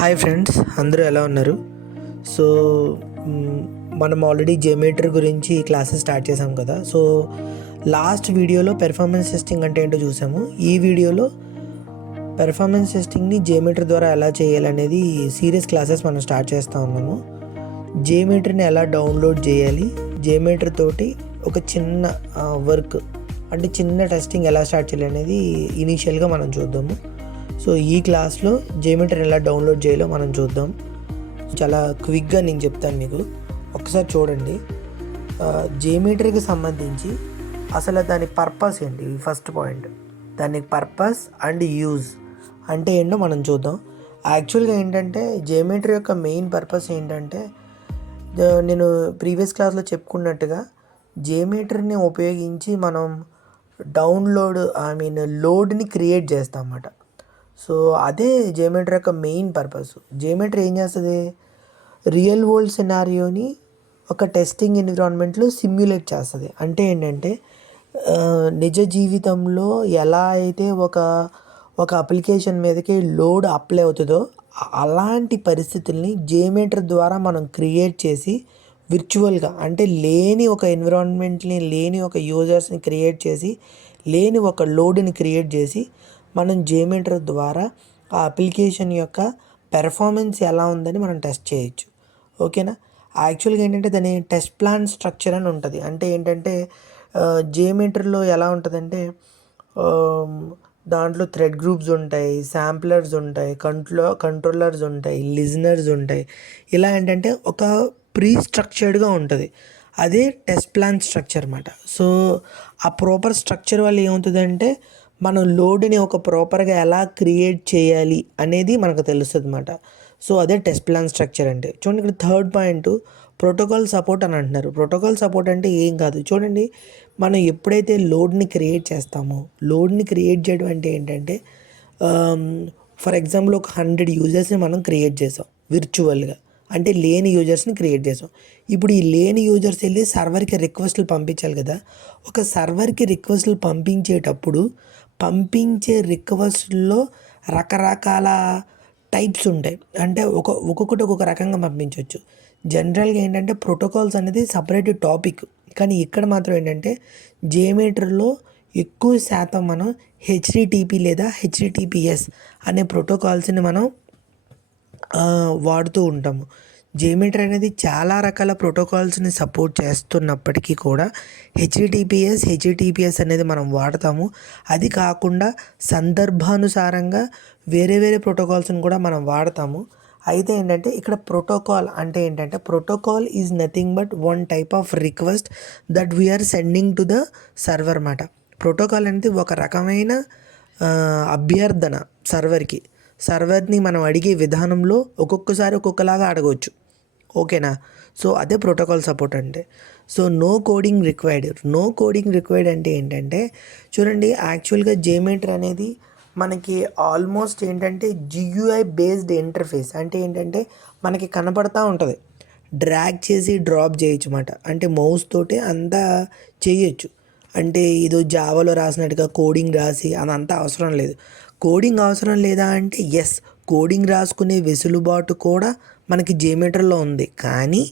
Hi friends అందరూ ఎలా ఉన్నారు? సో మనం ఆల్రెడీ జెమేటర్ గురించి క్లాసెస్ స్టార్ట్ చేసాం కదా. సో లాస్ట్ వీడియోలో పెర్ఫార్మెన్స్ టెస్టింగ్ అంటే ఏంటో చూసాము. ఈ వీడియోలో పెర్ఫార్మెన్స్ టెస్టింగ్ని జేమీటర్ ద్వారా ఎలా చేయాలనేది సీరియస్ క్లాసెస్ మనం స్టార్ట్ చేస్తూ ఉన్నాము. జేమీటర్ని ఎలా డౌన్లోడ్ చేయాలి? జేమీటర్ తోటి ఒక చిన్న వర్క్ అంటే చిన్న టెస్టింగ్ ఎలా స్టార్ట్ చేయాలి అనేది ఇనీషియల్గా మనం చూద్దాము. సో ఈ క్లాస్లో జేమీటర్ ఎలా డౌన్లోడ్ చేయాలో మనం చూద్దాం. చాలా క్విక్గా నేను చెప్తాను మీకు. ఒకసారి చూడండి. జేమీటర్కి సంబంధించి అసలు దాని పర్పస్ ఏంటి? First point. దాని పర్పస్ అండ్ యూజ్ అంటే ఏంటో మనం చూద్దాం. యాక్చువల్గా ఏంటంటే జేమీటర్ యొక్క మెయిన్ పర్పస్ ఏంటంటే నేను ప్రీవియస్ క్లాస్లో చెప్పుకున్నట్టుగా జేమీటర్ని ఉపయోగించి మనం డౌన్లోడ్ ఐ మీన్ లోడ్ని క్రియేట్ చేస్తాం అన్నమాట. సో అదే జియోమెట్రీ యొక్క మెయిన్ పర్పస్ జియోమెట్రీ ఏం చేస్తుంది? రియల్ వరల్డ్ సినారియోని ఒక టెస్టింగ్ ఎన్విరాన్మెంట్లో సిమ్యులేట్ చేస్తుంది. అంటే ఏంటంటే నిజ జీవితంలో ఎలా అయితే ఒక ఒక అప్లికేషన్ మీదకి లోడ్ అప్లై అవుతుందో అలాంటి పరిస్థితుల్ని జేమీటర్ ద్వారా మనం క్రియేట్ చేసి విర్చువల్గా అంటే లేని ఒక ఎన్విరాన్మెంట్ని లేని ఒక యూజర్స్ని క్రియేట్ చేసి లేని ఒక లోడ్ని క్రియేట్ చేసి మనం జేమీటర్ ద్వారా ఆ అప్లికేషన్ యొక్క పెర్ఫార్మెన్స్ ఎలా ఉందని మనం టెస్ట్ చేయొచ్చు. ఓకేనా? యాక్చువల్గా ఏంటంటే దాని టెస్ట్ ప్లాన్ స్ట్రక్చర్ అని ఉంటుంది. అంటే ఏంటంటే జేమీటర్లో ఎలా ఉంటుందంటే దాంట్లో థ్రెడ్ గ్రూప్స్ ఉంటాయి శాంప్లర్స్ ఉంటాయి కంట్రో కంట్రోలర్స్ ఉంటాయి లిజనర్స్ ఉంటాయి. ఇలా ఏంటంటే ఒక ప్రీ స్ట్రక్చర్డ్గా ఉంటుంది. అదే టెస్ట్ ప్లాన్ స్ట్రక్చర్ అనమాట సో ఆ ప్రాపర్ స్ట్రక్చర్ వల్ల ఏమవుతుందంటే మనం లోడ్ని ఒక ప్రాపర్గా ఎలా క్రియేట్ చేయాలి అనేది మనకు తెలుస్తుంది అనమాట సో అదే టెస్ట్ ప్లాన్ స్ట్రక్చర్ అంటే. చూడండి ఇక్కడ థర్డ్ పాయింట్ ప్రోటోకాల్ సపోర్ట్ అని అంటున్నారు. ప్రోటోకాల్ సపోర్ట్ అంటే ఏం కాదు. చూడండి మనం ఎప్పుడైతే లోడ్ని క్రియేట్ చేస్తామో లోడ్ని క్రియేట్ చేయడం అంటే ఏంటంటే ఫర్ ఎగ్జాంపుల్ ఒక హండ్రెడ్ యూజర్స్ని మనం క్రియేట్ చేసాం విర్చువల్గా. అంటే లేని యూజర్స్ని క్రియేట్ చేసాం. ఇప్పుడు ఈ లేని యూజర్స్ వెళ్ళి సర్వర్కి రిక్వెస్ట్లు పంపించాలి కదా. ఒక సర్వర్కి రిక్వెస్ట్లు పంపించేటప్పుడు పంపించే రిక్వెస్ట్లో రకరకాల టైప్స్ ఉంటాయి. అంటే ఒక ఒక్కొక్కటి ఒక్కొక్క రకంగా పంపించవచ్చు జనరల్గా ఏంటంటే ప్రోటోకాల్స్ అనేది సపరేట్ టాపిక్. కానీ ఇక్కడ మాత్రం ఏంటంటే జేమీటర్లో ఎక్కువ శాతం మనం హెచ్డిటిపి లేదా హెచ్డిటిపిఎస్ అనే ప్రోటోకాల్స్ని మనం వాడుతూ ఉంటాము. జేమీటర్ అనేది చాలా రకాల ప్రోటోకాల్స్ని సపోర్ట్ చేస్తున్నప్పటికీ కూడా హెచ్డిటిపిఎస్ హెచ్డిటిపిఎస్ అనేది మనం వాడతాము. అది కాకుండా సందర్భానుసారంగా వేరే వేరే ప్రోటోకాల్స్ని కూడా మనం వాడతాము. అయితే ఏంటంటే ఇక్కడ ప్రోటోకాల్ అంటే ఏంటంటే protocol is nothing but one type of request that we are sending to the server అన్నమాట ప్రోటోకాల్ అనేది ఒక రకమైన అభ్యర్థన సర్వర్కి సర్వర్ని మనం అడిగే విధానంలో ఒక్కొక్కసారి ఒక్కొక్కలాగా అడగవచ్చు ఓకేనా? సో అదే ప్రోటోకాల్ సపోర్ట్ అంటే. So no coding required. No coding required అంటే ఏంటంటే చూడండి యాక్చువల్గా జేమేటర్ అనేది మనకి ఆల్మోస్ట్ ఏంటంటే జియుఐ బేస్డ్ ఇంటర్ఫేస్ అంటే ఏంటంటే మనకి కనపడతా ఉంటుంది. డ్రాగ్ చేసి డ్రాప్ చేయొచ్చు అన్నమాట అంటే మౌస్ తోటే అంతా చేయొచ్చు. అంటే ఇదో జావాలో రాసినట్టుగా కోడింగ్ రాసి అదంతా అవసరం లేదు. కోడింగ్ అవసరం లేదా అంటే ఎస్ కోడింగ్ రాసుకునే వెసులుబాటు కూడా మనకి జియోమీటర్లో ఉంది. కానీ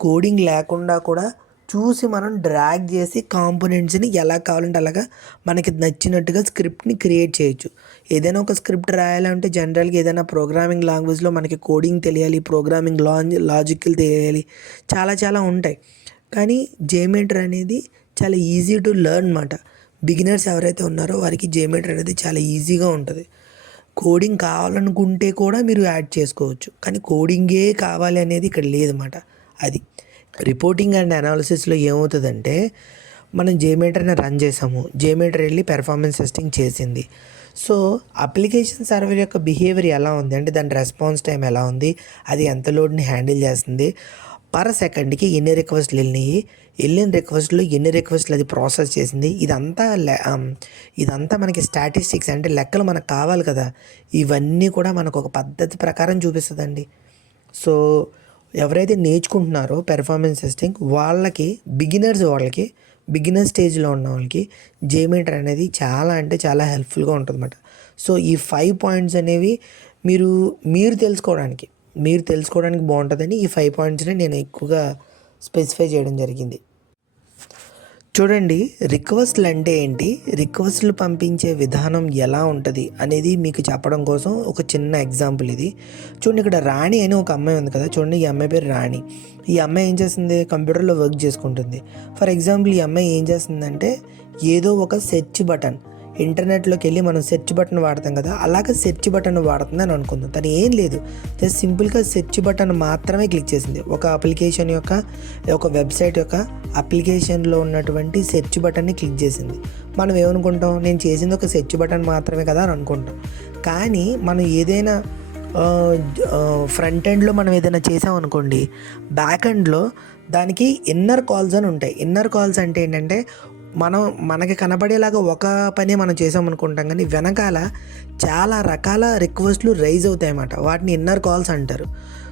కోడింగ్ లేకుండా కూడా చూసి మనం డ్రాగ్ చేసి కాంపోనెంట్స్ని ఎలా కావాలంటే అలాగా మనకి నచ్చినట్టుగా స్క్రిప్ట్ని క్రియేట్ చేయొచ్చు. ఏదైనా ఒక స్క్రిప్ట్ రాయాలంటే జనరల్గా ఏదైనా ప్రోగ్రామింగ్ లాంగ్వేజ్లో మనకి కోడింగ్ తెలియాలి ప్రోగ్రామింగ్ లాంజ్ లాజికల్ తెలియాలి చాలా చాలా ఉంటాయి. కానీ జేమీటర్ అనేది చాలా ఈజీ టు లెర్న్ అనమాట బిగినర్స్ ఎవరైతే ఉన్నారో వారికి జేమీటర్ అనేది చాలా ఈజీగా ఉంటుంది. కోడింగ్ కావాలనుకుంటే కూడా మీరు యాడ్ చేసుకోవచ్చు. కానీ కోడింగే కావాలి అనేది ఇక్కడ లేదన్నమాట. అది రిపోర్టింగ్ అండ్ అనాలిసిస్లో ఏమవుతుందంటే మనం జేమీటర్ని రన్ చేసాము. జేమీటర్ వెళ్ళి పెర్ఫార్మెన్స్ టెస్టింగ్ చేసింది. సో అప్లికేషన్ సర్వర్ యొక్క బిహేవియర్ ఎలా ఉంది? అంటే దాని రెస్పాన్స్ టైం ఎలా ఉంది? అది ఎంత లోడ్ని హ్యాండిల్ చేస్తుంది? పర్ సెకండ్కి ఎన్ని రిక్వెస్ట్లు వెళ్ళినాయి వెళ్ళిన రిక్వెస్ట్లు ఎన్ని రిక్వెస్ట్లు అది ప్రాసెస్ చేసింది? ఇదంతా లె- ఇదంతా మనకి స్టాటిస్టిక్స్ అంటే లెక్కలు మనకు కావాలి కదా. ఇవన్నీ కూడా మనకు ఒక పద్ధతి ప్రకారం చూపిస్తుందండి. సో ఎవరైతే నేర్చుకుంటున్నారో పెర్ఫార్మెన్స్ టెస్టింగ్ వాళ్ళకి బిగినర్స్ వాళ్ళకి బిగినర్ స్టేజ్లో ఉన్న వాళ్ళకి జేమీటర్ అనేది చాలా అంటే చాలా హెల్ప్ఫుల్గా ఉంటుందన్నమాట. సో ఈ ఫైవ్ పాయింట్స్ అనేవి మీరు మీరు తెలుసుకోవడానికి మీరు తెలుసుకోవడానికి బాగుంటుందని ఈ ఫైవ్ పాయింట్స్ని నేను ఎక్కువగా స్పెసిఫై చేయడం జరిగింది. చూడండి రిక్వెస్ట్లు అంటే ఏంటి? రిక్వెస్ట్లు పంపించే విధానం ఎలా ఉంటుంది అనేది మీకు చెప్పడం కోసం ఒక చిన్న ఎగ్జాంపుల్ ఇది. చూడండి ఇక్కడ రాణి అని ఒక అమ్మాయి ఉంది కదా. చూడండి ఈ అమ్మాయి పేరు రాణి. ఈ అమ్మాయి ఏం చేస్తుంది? కంప్యూటర్లో వర్క్ చేసుకుంటుంది. ఫర్ ఎగ్జాంపుల్ ఈ అమ్మాయి ఏం చేస్తుందంటే ఏదో ఒక సెర్చ్ బటన్ ఇంటర్నెట్లోకి వెళ్ళి మనం సెర్చ్ బటన్ వాడతాం కదా అలాగే సెర్చ్ బటన్ వాడుతుందని అనుకుందాం. తను ఏం లేదు జస్ట్ సింపుల్గా సెర్చ్ బటన్ మాత్రమే క్లిక్ చేసింది. ఒక అప్లికేషన్ యొక్క ఒక వెబ్సైట్ యొక్క అప్లికేషన్లో ఉన్నటువంటి సెర్చ్ బటన్ని క్లిక్ చేసింది. మనం ఏమనుకుంటాం నేను చేసింది ఒక సెర్చ్ బటన్ మాత్రమే కదా అని అనుకుంటాం. కానీ మనం ఏదైనా ఫ్రంట్ ఎండ్లో మనం ఏదైనా చేసామనుకోండి బ్యాక్ ఎండ్లో దానికి ఇన్నర్ కాల్స్ అని ఉంటాయి. ఇన్నర్ కాల్స్ అంటే ఏంటంటే మనం మనకి కనబడేలాగా ఒక పని మనం చేసామనుకుంటాం కానీ వెనకాల చాలా రకాల రిక్వెస్ట్లు రైజ్ అవుతాయి అన్నమాట వాటిని ఇన్నర్ కాల్స్ అంటారు.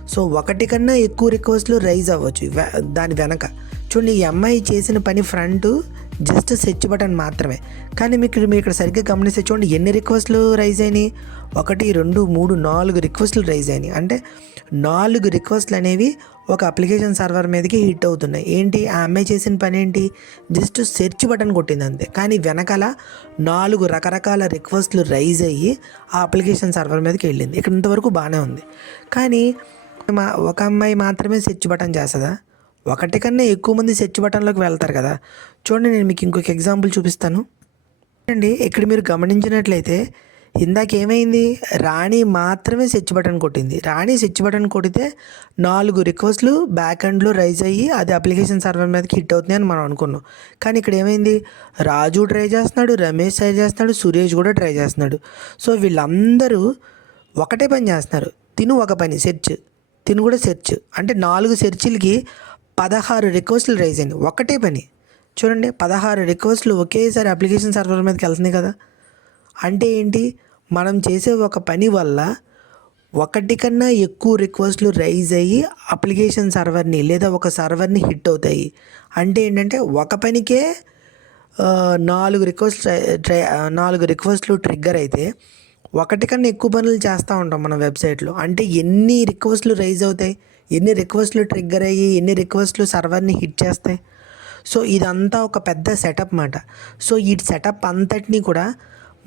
సో ఒకటి కన్నా ఎక్కువ రిక్వెస్ట్లు రైజ్ అవ్వచ్చు. దాని వెనక. చూడండి ఈ అమ్మాయి చేసిన పని ఫ్రంట్ జస్ట్ సెర్చ్ బటన్ మాత్రమే. కానీ మీకు మీరు ఇక్కడ సరిగ్గా గమనిస్తే చూడండి ఎన్ని రిక్వెస్ట్లు రైజ్ అయినాయి? ఒకటి రెండు మూడు నాలుగు రిక్వెస్ట్లు రైజ్ అయినాయి. అంటే నాలుగు రిక్వెస్ట్లు అనేవి ఒక అప్లికేషన్ సర్వర్ మీదకి హిట్ అవుతున్నాయి. ఏంటి? ఆ అమ్మాయి చేసిన పని ఏంటి? జస్ట్ సెర్చ్ బటన్ కొట్టింది అంతే. కానీ వెనకాల నాలుగు రకరకాల రిక్వెస్ట్లు రైజ్ అయ్యి ఆ అప్లికేషన్ సర్వర్ మీదకి వెళ్ళింది. ఇక్కడ ఇంతవరకు బాగానే ఉంది. కానీ మా ఒక అమ్మాయి మాత్రమే సెర్చ్ బటన్ చేస్తుందా? ఒకటి కన్నా ఎక్కువ మంది సెర్చ్ బటన్లోకి వెళ్తారు కదా. చూడండి నేను మీకు ఇంకొక ఎగ్జాంపుల్ చూపిస్తాను. అండి ఇక్కడ మీరు గమనించినట్లయితే ఇందాక ఏమైంది రాణి మాత్రమే సెర్చ్ బటన్ కొట్టింది. రాణి సెచ్ బటన్ కొడితే నాలుగు రిక్వెస్ట్లు బ్యాక్ ఎండ్లో రైజ్ అయ్యి అది అప్లికేషన్ సర్వర్ మీదకి హిట్ అవుతుంది అని మనం అనుకున్నాం. కానీ ఇక్కడ ఏమైంది? రాజు ట్రై చేస్తున్నాడు రమేష్ ట్రై చేస్తున్నాడు సురేష్ కూడా ట్రై చేస్తున్నాడు. సో వీళ్ళందరూ ఒకటే పని చేస్తున్నారు. తిను ఒక పని సెర్చ్ తిను కూడా సెర్చ్ అంటే నాలుగు సెర్చ్లకి పదహారు రిక్వెస్ట్లు రైజ్ అయింది ఒకటే పని. చూడండి పదహారు రిక్వెస్ట్లు ఒకేసారి అప్లికేషన్ సర్వర్ మీదకి వెళ్తున్నాయి కదా. అంటే ఏంటి? మనం చేసే ఒక పని వల్ల ఒకటి కన్నా ఎక్కువ రిక్వెస్ట్లు రైజ్ అయ్యి అప్లికేషన్ సర్వర్ని లేదా ఒక సర్వర్ని హిట్ అవుతాయి. అంటే ఏంటంటే ఒక పనికే నాలుగు రిక్వెస్ట్ ట్రై నాలుగు రిక్వెస్ట్లు ట్రిగ్గర్ అయితే ఒకటి కన్నా ఎక్కువ పనులు చేస్తూ ఉంటాం మన వెబ్సైట్లో. అంటే ఎన్ని రిక్వెస్ట్లు రైజ్ అవుతాయి? ఎన్ని రిక్వెస్ట్లు ట్రిగ్గర్ అయ్యి ఎన్ని రిక్వెస్ట్లు సర్వర్ని హిట్ చేస్తాయి? సో ఇదంతా ఒక పెద్ద సెటప్ మాట. సో ఈ సెటప్ అంతటినీ కూడా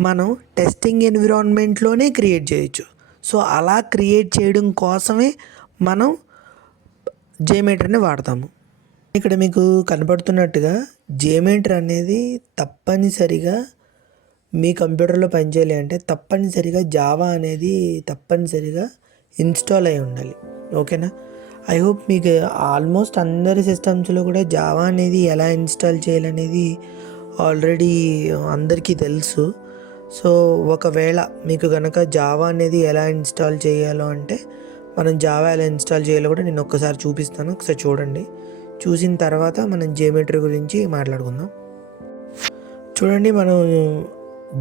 మనం టెస్టింగ్ ఎన్విరాన్మెంట్లోనే క్రియేట్ చేయొచ్చు. సో అలా క్రియేట్ చేయడం కోసమే మనం జేమేటర్ని వాడతాము. ఇక్కడ మీకు కనపడుతున్నట్టుగా జేమేటర్ అనేది తప్పనిసరిగా మీ కంప్యూటర్లో పనిచేయాలి అంటే తప్పనిసరిగా జావా అనేది తప్పనిసరిగా ఇన్స్టాల్ అయి ఉండాలి. ఓకేనా ఐ హోప్ మీకు ఆల్మోస్ట్ అందరి సిస్టమ్స్లో కూడా జావా అనేది ఎలా ఇన్స్టాల్ చేయాలనేది ఆల్రెడీ అందరికీ తెలుసు. సో ఒకవేళ మీకు కనుక జావా అనేది ఎలా ఇన్స్టాల్ చేయాలో అంటే మనం జావా ఎలా ఇన్స్టాల్ చేయాలో కూడా నేను ఒక్కసారి చూపిస్తాను. ఒకసారి చూడండి. చూసిన తర్వాత మనం జియోమెట్రీ గురించి మాట్లాడుకుందాం. చూడండి మనం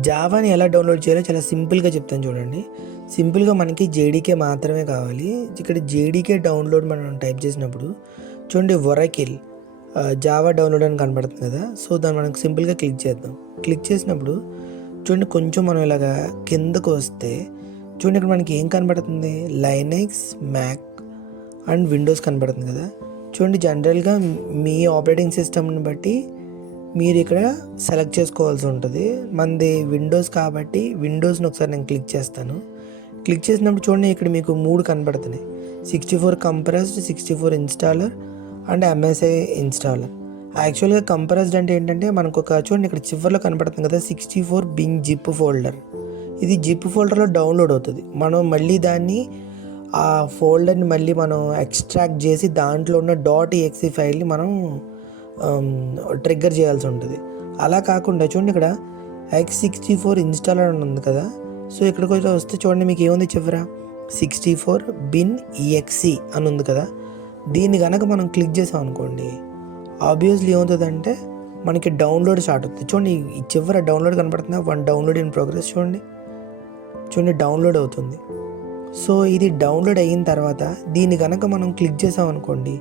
జావాని ఎలా డౌన్లోడ్ చేయాలో చాలా సింపుల్గా చెప్తాను చూడండి. సింపుల్గా మనకి జేడీకే మాత్రమే కావాలి. ఇక్కడ జేడీకే డౌన్లోడ్ మనం టైప్ చేసినప్పుడు చూడండి వొరకిల్ జావా డౌన్లోడ్ అని కనబడుతుంది కదా. సో దాన్ని మనం సింపుల్గా క్లిక్ చేద్దాం. క్లిక్ చేసినప్పుడు చూడండి కొంచెం మనం ఇలాగా కిందకు వస్తే చూడండి ఇక్కడ మనకి ఏం కనబడుతుంది? లైనెక్స్ మ్యాక్ అండ్ విండోస్ కనబడుతుంది కదా. చూడండి జనరల్గా మీ ఆపరేటింగ్ సిస్టమ్ని బట్టి మీరు ఇక్కడ సెలెక్ట్ చేసుకోవాల్సి ఉంటుంది. మనది విండోస్ కాబట్టి విండోస్ని ఒకసారి నేను క్లిక్ చేస్తాను. క్లిక్ చేసినప్పుడు చూడండి ఇక్కడ మీకు మూడు కనబడుతున్నాయి. Sixty four compressed sixty four installer and MSI installer యాక్చువల్గా కంప్రెస్డ్ అంటే ఏంటంటే మనకు ఒక చూడండి ఇక్కడ చివరిలో కనబడుతుంది కదా sixty four bin zip folder. ఇది జిప్ ఫోల్డర్లో డౌన్లోడ్ అవుతుంది. మనం మళ్ళీ దాన్ని ఆ ఫోల్డర్ని మళ్ళీ మనం ఎక్స్ట్రాక్ట్ చేసి దాంట్లో ఉన్న డాట్ ఎక్సీ ఫైల్ని మనం ట్రిగ్గర్ చేయాల్సి ఉంటుంది. అలా కాకుండా చూడండి ఇక్కడ ఎక్స్ సిక్స్టీ ఫోర్ ఇన్స్టాలర్ అని ఉంది కదా. సో ఇక్కడికి వచ్చి వస్తే చూడండి మీకు ఏముంది చివర? సిక్స్టీ ఫోర్ బిన్ ఈఎక్సి అని ఉంది కదా. దీన్ని కనుక మనం క్లిక్ చేసాం అనుకోండి ఆబ్వియస్లీ ఏమవుతుందంటే మనకి డౌన్లోడ్ స్టార్ట్ అవుతుంది. చూడండి ఈ చివర డౌన్లోడ్ కనపడుతుంది? వన్ డౌన్లోడ్ ఇన్ ప్రోగ్రెస్ చూడండి. చూడండి డౌన్లోడ్ అవుతుంది. సో ఇది డౌన్లోడ్ అయిన తర్వాత దీన్ని కనుక మనం క్లిక్ చేసామనుకోండి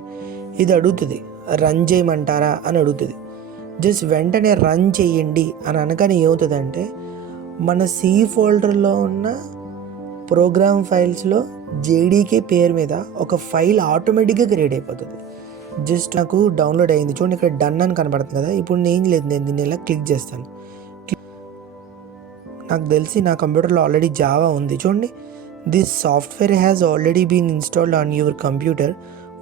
ఇది అడుగుతుంది రన్ చేయమంటారా? అని అడుగుతుంది. జస్ట్ వెంటనే రన్ చేయండి అని అనగానే ఏమవుతుందంటే మన సి ఫోల్డర్లో ఉన్న ప్రోగ్రామ్ ఫైల్స్లో జేడీకే పేరు మీద ఒక ఫైల్ ఆటోమేటిక్గా క్రియేట్ అయిపోతుంది. జస్ట్ నాకు డౌన్లోడ్ అయింది. చూడండి ఇక్కడ డన్ అని కనబడుతుంది కదా. ఇప్పుడు నేను ఏం లేదు నేను దీన్ని ఇలా క్లిక్ చేస్తాను. నాకు తెలిసి నా కంప్యూటర్లో ఆల్రెడీ జావా ఉంది. చూడండి this software has already been installed on your computer.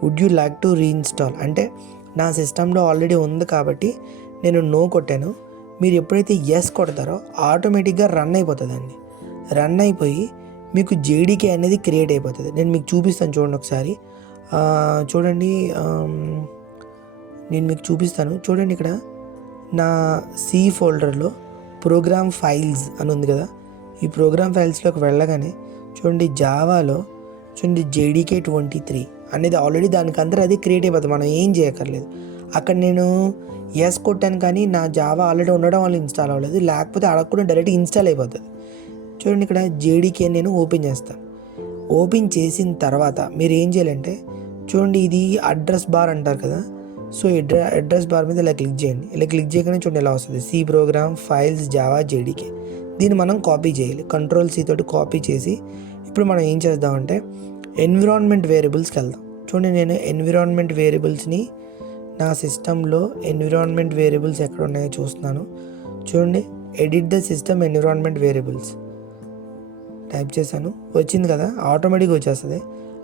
Would you like to reinstall? అంటే నా సిస్టంలో ఆల్రెడీ ఉంది కాబట్టి నేను నో కొట్టాను. మీరు ఎప్పుడైతే ఎస్ కొడతారో ఆటోమేటిక్గా రన్ అయిపోతుందండి రన్ అయిపోయి మీకు జేడీకే అనేది క్రియేట్ అయిపోతుంది. నేను మీకు చూపిస్తాను చూడండి ఒకసారి. చూడండి నేను మీకు చూపిస్తాను. చూడండి ఇక్కడ నా సి ఫోల్డర్లో ప్రోగ్రామ్ ఫైల్స్ అని ఉంది కదా. ఈ ప్రోగ్రామ్ ఫైల్స్లోకి వెళ్ళగానే చూడండి జావాలో చూడండి జేడీకే ట్వంటీ త్రీ అనేది ఆల్రెడీ దానికి అందరూ అది క్రియేట్ అయిపోతుంది మనం ఏం చేయక్కర్లేదు. అక్కడ నేను ఎస్ కొట్టాను కానీ నా జావా ఆల్రెడీ ఉండడం వల్ల ఇన్స్టాల్ అవ్వలేదు. లేకపోతే అడగకుండా డైరెక్ట్ ఇన్స్టాల్ అయిపోతుంది. చూడండి ఇక్కడ జేడీకే నేను ఓపెన్ చేస్తాను. ఓపెన్ చేసిన తర్వాత మీరు ఏం చేయాలంటే చూడండి ఇది అడ్రస్ బార్ అంటారు కదా. సో అడ్రస్ బార్ మీద ఇలా క్లిక్ చేయండి. ఇలా క్లిక్ చేయగానే చూడండి ఇలా వస్తుంది. C program files Java JDK. దీన్ని మనం కాపీ చేయాలి. కంట్రోల్ సి తోటి కాపీ చేసి ఇప్పుడు మనం ఏం చేద్దామంటే ఎన్విరాన్మెంట్ వేరియబుల్స్కి వెళ్దాం. చూడండి నేను ఎన్విరాన్మెంట్ వేరియబుల్స్ని నా సిస్టంలో ఎన్విరాన్మెంట్ వేరియబుల్స్ ఎక్కడ ఉన్నాయో చూస్తున్నాను. చూడండి edit the system environment variables. Type చేశాను. వచ్చింది కదా. ఆటోమేటిక్గా వచ్చేస్తుంది.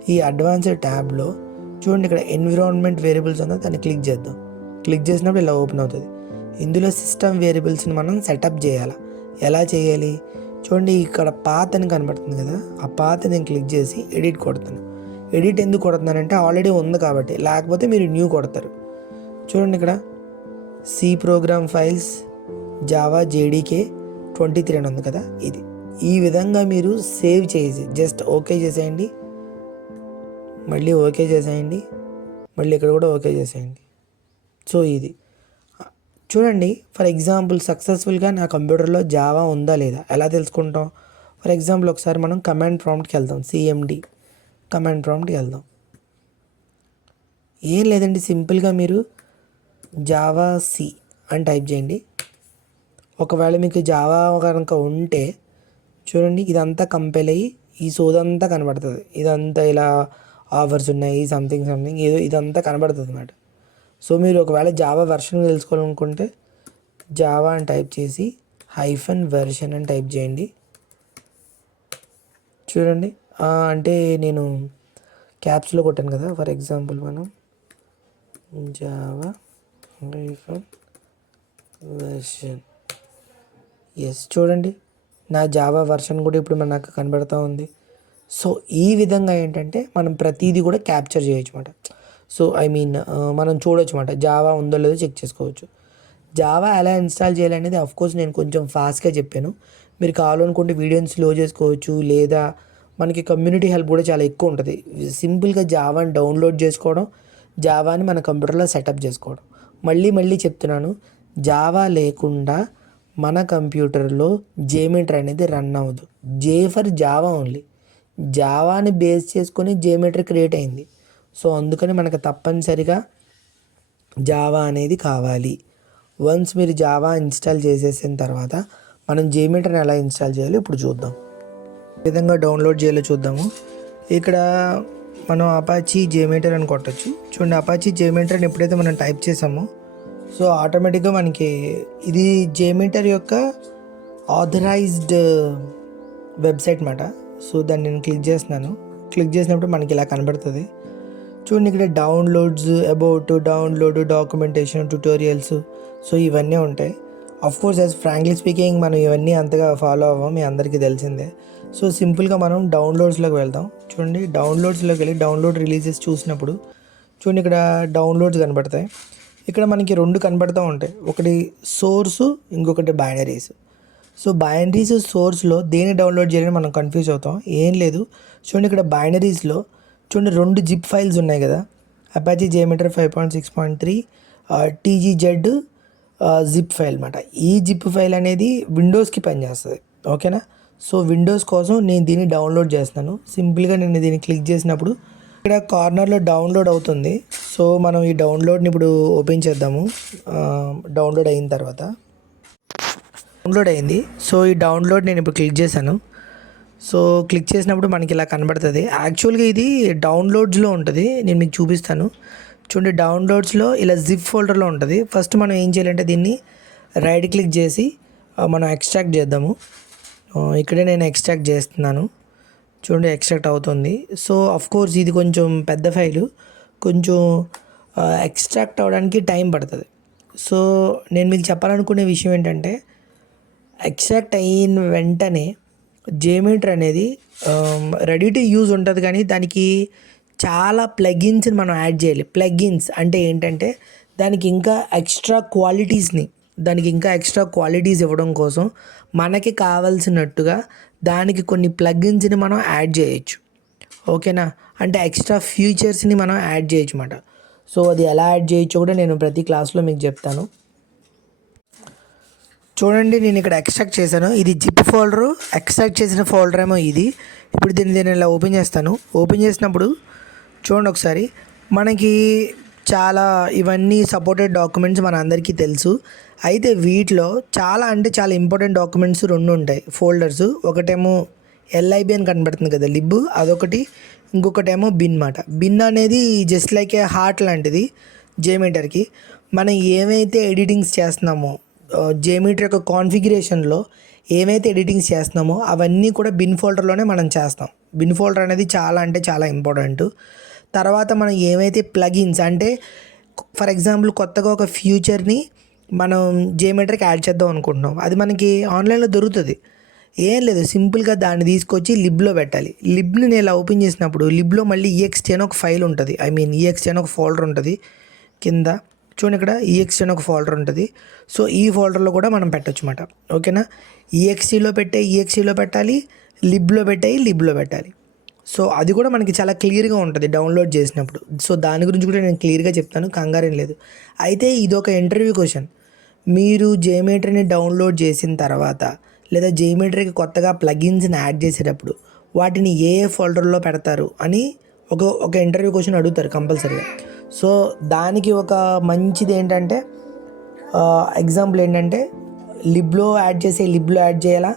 ఈ అడ్వాన్స్డ్ ట్యాబ్లో చూడండి ఇక్కడ ఎన్విరాన్మెంట్ వేరియబుల్స్ ఉందో దాన్ని క్లిక్ చేద్దాం. క్లిక్ చేసినప్పుడు ఇలా ఓపెన్ అవుతుంది. ఇందులో సిస్టమ్ వేరియబుల్స్ని మనం సెటప్ చేయాలి? ఎలా చేయాలి? చూడండి ఇక్కడ పాత్ అని కనబడుతుంది కదా ఆ పాత్ నేను క్లిక్ చేసి ఎడిట్ కొడతాను ఎడిట్ ఎందుకు కొడుతున్నానంటే ఆల్రెడీ ఉంది కాబట్టి లేకపోతే మీరు న్యూ కొడతారు. చూడండి ఇక్కడ C program files Java JDK twenty three అని ఉంది కదా ఇది. ఈ విధంగా మీరు సేవ్ చేసి జస్ట్ ఓకే చేసేయండి. మళ్ళీ ఓకే చేసేయండి. మళ్ళీ ఇక్కడ కూడా ఓకే చేసేయండి. సో ఇది. చూడండి ఫర్ ఎగ్జాంపుల్ సక్సెస్ఫుల్గా నా కంప్యూటర్లో జావా ఉందా లేదా? ఎలా తెలుసుకుంటాం? ఫర్ ఎగ్జాంపుల్ ఒకసారి మనం కమాండ్ ప్రాంప్ట్కి వెళ్దాం. సిఎండి కమాండ్ ప్రాంప్ట్కి వెళ్దాం. ఏం లేదండి సింపుల్గా మీరు జావా సి అని టైప్ చేయండి. ఒకవేళ మీకు జావా కనుక ఉంటే చూడండి ఇదంతా కంపెల్ అయ్యి ఈ సోదంతా కనబడుతుంది. ఇదంతా ఇలా ఆఫర్స్ ఉన్నాయి సంథింగ్ సంథింగ్ ఏదో ఇదంతా కనబడుతుంది అన్నమాట. సో మీరు ఒకవేళ జావా వెర్షన్ తెలుసుకోవాలనుకుంటే జావా అని టైప్ చేసి హైఫన్ వెర్షన్ అని టైప్ చేయండి. చూడండి. అంటే నేను క్యాప్స్లో కొట్టాను కదా ఫర్ ఎగ్జాంపుల్ మనం జావా హైఫన్ వెర్షన్ ఎస్ చూడండి. నా జావా వెర్షన్ కూడా ఇప్పుడు మనకు నాకు కనబడుతూ ఉంది. సో ఈ విధంగా ఏంటంటే మనం ప్రతిదీ కూడా క్యాప్చర్ చేయొచ్చు అనమాట సో ఐ మీన్ మనం చూడొచ్చు అనమాట జావా ఉందో లేదో చెక్ చేసుకోవచ్చు. జావా ఎలా ఇన్స్టాల్ చేయాలనేది కోర్స్ నేను కొంచెం ఫాస్ట్గా చెప్పాను. మీరు కావాలనుకుంటే వీడియోని స్లో చేసుకోవచ్చు లేదా మనకి కమ్యూనిటీ హెల్ప్ కూడా చాలా ఎక్కువ ఉంటుంది. సింపుల్గా జావాని డౌన్లోడ్ చేసుకోవడం జావాని మన కంప్యూటర్లో సెటప్ చేసుకోవడం. మళ్ళీ మళ్ళీ చెప్తున్నాను జావా లేకుండా మన కంప్యూటర్లో జేమీటర్ అనేది రన్ అవ్వదు. జే ఫర్ జావా ఓన్లీ జావాని బేస్ చేసుకొని జియోమెట్రీ క్రియేట్ అయింది. సో అందుకని మనకు తప్పనిసరిగా జావా అనేది కావాలి. వన్స్ మీరు జావా ఇన్స్టాల్ చేసేసిన తర్వాత మనం జియోమెట్రీని ఎలా ఇన్స్టాల్ చేయాలో ఇప్పుడు చూద్దాం. విధంగా డౌన్లోడ్ చేయాలో చూద్దాము. ఇక్కడ మనం అపాచీ జేమీటర్ అని కొట్టచ్చు. చూడండి అపాచీ జేమీటర్ని ఎప్పుడైతే మనం టైప్ చేసామో సో ఆటోమేటిక్గా మనకి ఇది జేమీటర్ యొక్క ఆథరైజ్డ్ వెబ్సైట్ మాట. సో దాన్ని నేను క్లిక్ చేస్తున్నాను. క్లిక్ చేసినప్పుడు మనకి ఇలా కనబడుతుంది. చూడండి ఇక్కడ downloads about download documentation tutorials so ఇవన్నీ ఉంటాయి. Of course as frankly speaking మనం ఇవన్నీ అంతగా ఫాలో అవ్వం మీ అందరికీ తెలిసిందే. సో సింపుల్గా మనం డౌన్లోడ్స్లోకి వెళ్దాం. చూడండి డౌన్లోడ్స్లోకి వెళ్ళి డౌన్లోడ్ రిలీజెస్ చూసినప్పుడు చూడండి ఇక్కడ డౌన్లోడ్స్ కనబడతాయి. ఇక్కడ మనకి రెండు కనబడుతూ ఉంటాయి. ఒకటి సోర్సు ఇంకొకటి బైనరీస్. సో బైనరీస్ సోర్స్లో దేన్ని డౌన్లోడ్ చేయాలని మనం కన్ఫ్యూజ్ అవుతాం? ఏం లేదు. చూడండి ఇక్కడ బైనరీస్లో చూడండి రెండు జిప్ ఫైల్స్ ఉన్నాయి కదా? Apache JMeter five point six point three TGZ zip file అనమాట ఈ జిప్ ఫైల్ అనేది విండోస్కి పనిచేస్తుంది. ఓకేనా? సో విండోస్ కోసం నేను దీన్ని డౌన్లోడ్ చేస్తున్నాను. సింపుల్గా నేను దీన్ని క్లిక్ చేసినప్పుడు ఇక్కడ కార్నర్లో డౌన్లోడ్ అవుతుంది. సో మనం ఈ డౌన్లోడ్ని ఇప్పుడు ఓపెన్ చేద్దాము. డౌన్లోడ్ అయిన తర్వాత. డౌన్లోడ్ అయింది. సో ఈ డౌన్లోడ్ నేను ఇప్పుడు క్లిక్ చేశాను. సో క్లిక్ చేసినప్పుడు మనకి ఇలా కనబడుతుంది. యాక్చువల్గా ఇది డౌన్లోడ్స్లో ఉంటుంది. నేను మీకు చూపిస్తాను. చూడండి డౌన్లోడ్స్లో ఇలా జిప్ ఫోల్డర్లో ఉంటుంది. ఫస్ట్ మనం ఏం చేయాలంటే దీన్ని రైట్ క్లిక్ చేసి మనం ఎక్స్ట్రాక్ట్ చేద్దాము. ఇక్కడే నేను ఎక్స్ట్రాక్ట్ చేస్తున్నాను. చూడండి ఎక్స్ట్రాక్ట్ అవుతుంది. సో అఫ్ కోర్స్ ఇది కొంచెం పెద్ద ఫైలు కొంచెం ఎక్స్ట్రాక్ట్ అవ్వడానికి టైం పడుతుంది. సో నేను మీకు చెప్పాలనుకునే విషయం ఏంటంటే ఎక్స్ట్రాక్ట్ అయిన వెంటనే జేమీటర్ అనేది రెడీ టు యూజ్ ఉంటుంది కానీ దానికి చాలా ప్లగిన్స్ని మనం యాడ్ చేయాలి. ప్లగిన్స్ అంటే ఏంటంటే దానికి ఇంకా ఎక్స్ట్రా క్వాలిటీస్ని దానికి ఇంకా ఎక్స్ట్రా క్వాలిటీస్ ఇవ్వడం కోసం మనకి కావాల్సినట్టుగా దానికి కొన్ని ప్లగిన్స్ని మనం యాడ్ చేయొచ్చు. ఓకేనా అంటే ఎక్స్ట్రా ఫ్యూచర్స్ని మనం యాడ్ చేయొచ్చు అన్నమాట. సో అది ఎలా యాడ్ చేయొచ్చు కూడా నేను ప్రతి క్లాస్లో మీకు చెప్తాను. చూడండి నేను ఇక్కడ ఎక్స్ట్రాక్ట్ చేశాను. ఇది జిప్ ఫోల్డరు ఎక్స్ట్రాక్ట్ చేసిన ఫోల్డర్ ఏమో ఇది. ఇప్పుడు దీన్ని నేను ఇలా ఓపెన్ చేస్తాను. ఓపెన్ చేసినప్పుడు చూడండి ఒకసారి. మనకి చాలా ఇవన్నీ సపోర్టెడ్ డాక్యుమెంట్స్ మన అందరికీ తెలుసు. అయితే వీటిలో చాలా అంటే చాలా ఇంపార్టెంట్ డాక్యుమెంట్స్ రెండు ఉంటాయి. ఫోల్డర్స్ ఒకటేమో ఎల్ఐబి అని కనబడుతుంది కదా లిబ్ అదొకటి. ఇంకొకటేమో బిన్ మాట. బిన్ అనేది జస్ట్ లైక్ ఏ హార్ట్ లాంటిది జేమీటర్కి మనం ఏమైతే ఎడిటింగ్స్ చేస్తున్నామో జేమీటర్ యొక్క కాన్ఫిగరేషన్లో ఏమైతే ఎడిటింగ్స్ చేస్తున్నామో అవన్నీ కూడా బిన్ ఫోల్డర్లోనే మనం చేస్తాం. బిన్ ఫోల్డర్ అనేది చాలా అంటే చాలా ఇంపార్టెంట్ తర్వాత మనం ఏమైతే ప్లగిన్స్ అంటే ఫర్ ఎగ్జాంపుల్ కొత్తగా ఒక ఫ్యూచర్ని మనం జేమీటర్కి యాడ్ చేద్దాం అనుకుంటున్నాం. అది మనకి ఆన్లైన్లో దొరుకుతుంది. ఏం లేదు సింపుల్గా దాన్ని తీసుకొచ్చి లిబ్లో పెట్టాలి. లిబ్ని నేను ఇలా ఓపెన్ చేసినప్పుడు లిబ్లో మళ్ళీ ఈఎక్స్టీ అని ఒక ఫైల్ ఉంటుంది. ఐ మీన్ ఈఎక్స్టీ అని ఒక ఫోల్డర్ ఉంటుంది. కింద చూడండి ఇక్కడ ఈఎక్సీ అని ఒక ఫోల్డర్ ఉంటుంది. సో ఈ ఫోల్డర్లో కూడా మనం పెట్టచ్చు అనమాట ఓకేనా ఈఎక్సీలో పెట్టే ఈఎక్సీలో పెట్టాలి లిబ్లో పెట్టాయి లిబ్లో పెట్టాలి. సో అది కూడా మనకి చాలా క్లియర్గా ఉంటుంది డౌన్లోడ్ చేసినప్పుడు. సో దాని గురించి కూడా నేను క్లియర్గా చెప్తాను కంగారేం లేదు. అయితే ఇది ఒక ఇంటర్వ్యూ క్వశ్చన్ మీరు జేమీటర్ని డౌన్లోడ్ చేసిన తర్వాత లేదా జేమీటర్కి కొత్తగా ప్లగిన్స్ని యాడ్ చేసేటప్పుడు వాటిని ఏ ఏ ఫోల్డర్లో పెడతారు అని ఒక ఒక ఇంటర్వ్యూ క్వశ్చన్ అడుగుతారు కంపల్సరీగా. సో దానికి ఒక మంచిది ఏంటంటే ఎగ్జాంపుల్ ఏంటంటే లిబ్లో యాడ్ చేసే లిబ్లో యాడ్ చేయాలా?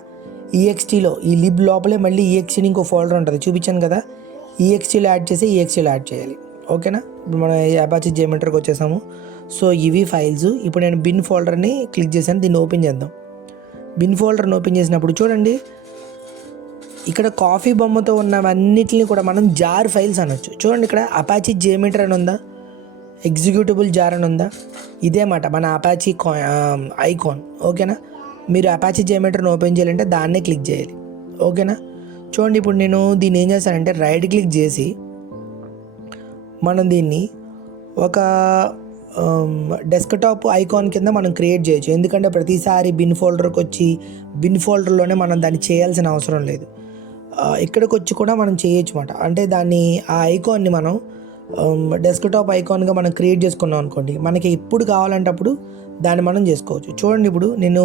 ఈఎక్స్టీలో ఈ లిబ్ లోపలే మళ్ళీ ఈఎక్స్టీని ఇంకో ఫోల్డర్ ఉంటుంది. చూపించాను కదా? ఈఎక్స్టీలో యాడ్ చేసి ఈఎక్స్టీలో యాడ్ చేయాలి. ఓకేనా ఇప్పుడు మనం అపాచి జేమెంటర్కి వచ్చేసాము. సో ఇవి ఫైల్స్ ఇప్పుడు నేను బిన్ ఫోల్డర్ని క్లిక్ చేశాను. దీన్ని ఓపెన్ చేద్దాం. బిన్ ఫోల్డర్ని ఓపెన్ చేసినప్పుడు చూడండి. ఇక్కడ కాఫీ బొమ్మతో ఉన్నవన్నిటిని కూడా మనం జార్ ఫైల్స్ అనొచ్చు. చూడండి ఇక్కడ అపాచి జేమీటర్ అని ఉందా? ఎగ్జిక్యూటిబుల్ జార్ అని ఉందా? ఇదే మాట మన అపాచి ఐకాన్ ఓకేనా? మీరు అపాచి జేమీటర్ని ఓపెన్ చేయాలంటే దాన్నే క్లిక్ చేయాలి ఓకేనా? చూడండి ఇప్పుడు నేను దీన్ని ఏం చేస్తానంటే రైట్ క్లిక్ చేసి మనం దీన్ని ఒక డెస్క్టాప్ ఐకాన్ కింద మనం క్రియేట్ చేయొచ్చు. ఎందుకంటే ప్రతిసారి బిన్ ఫోల్డర్కి వచ్చి బిన్ ఫోల్డర్లోనే మనం దాన్ని చేయాల్సిన అవసరం లేదు. ఇక్కడికి వచ్చి కూడా మనం చేయొచ్చు అనమాట అంటే దాన్ని ఆ ఐకాన్ని మనం Um, డెస్క్టాప్ ఐకాన్గా మనం క్రియేట్ చేసుకున్నాం అనుకోండి మనకి ఎప్పుడు కావాలంటే అప్పుడు దాన్ని మనం చేసుకోవచ్చు. చూడండి ఇప్పుడు నేను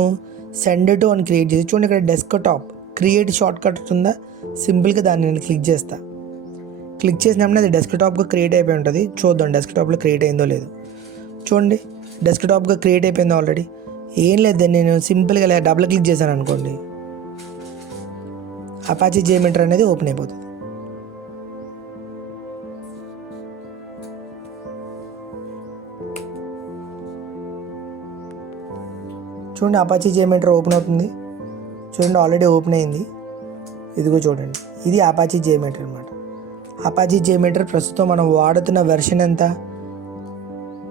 సెండ్ టు అని క్రియేట్ చేసి చూడండి ఇక్కడ డెస్క్టాప్ క్రియేట్ షార్ట్ కట్ ఉందా సింపుల్గా దాన్ని నేను క్లిక్ చేస్తా. క్లిక్ చేసినప్పుడు అది డెస్క్టాప్గా క్రియేట్ అయిపోయి ఉంటుంది. చూద్దాం డెస్క్టాప్లో క్రియేట్ అయిందో లేదో. చూడండి డెస్క్టాప్గా క్రియేట్ అయిపోయింది ఆల్రెడీ ఏం లేదు నేను సింపుల్గా డబుల్ క్లిక్ చేశాను అనుకోండి అపాచీ జేమిటర్ అనేది ఓపెన్ అయిపోతుంది. చూడండి అపాచీ జేమెంటర్ ఓపెన్ అవుతుంది. చూడండి ఆల్రెడీ ఓపెన్ అయింది. ఇదిగో చూడండి. ఇది అపాచీ జేమీటర్ అనమాట అపాచీ జేమీటర్ ప్రస్తుతం మనం వాడుతున్న వెర్షన్ ఎంత?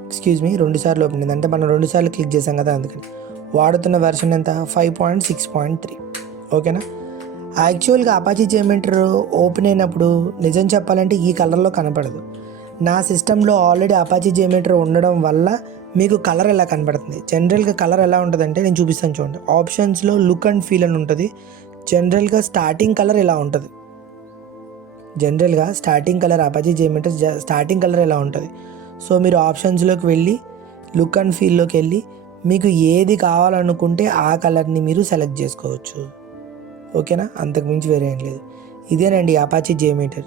ఎక్స్క్యూజ్ మీ రెండు సార్లు ఓపెన్ అయింది. అంటే మనం రెండు సార్లు క్లిక్ చేసాం కదా అందుకని. వాడుతున్న వెర్షన్ ఎంత? Five point six point three ఓకేనా? యాక్చువల్గా అపాచీ జేమీటర్ ఓపెన్ అయినప్పుడు నిజం చెప్పాలంటే ఈ కలర్లో కనపడదు. నా సిస్టంలో ఆల్రెడీ అపాచీ జేమీటర్ ఉండడం వల్ల మీకు కలర్ ఎలా కనబడుతుంది? జనరల్గా కలర్ ఎలా ఉంటుందంటే నేను చూపిస్తాను చూడండి. ఆప్షన్స్లో లుక్ అండ్ ఫీల్ అని ఉంటుంది. జనరల్గా స్టార్టింగ్ కలర్ ఎలా ఉంటుంది? జనరల్గా స్టార్టింగ్ కలర్ అపాజీ జేమంటే స్టార్టింగ్ కలర్ ఎలా ఉంటుంది? సో మీరు ఆప్షన్స్లోకి వెళ్ళి లుక్ అండ్ ఫీల్లోకి వెళ్ళి మీకు ఏది కావాలనుకుంటే ఆ కలర్ని మీరు సెలెక్ట్ చేసుకోవచ్చు. ఓకేనా అంతకు మించి వేరే ఏం లేదు. ఇదేనండి అపాచీ జేమీటర్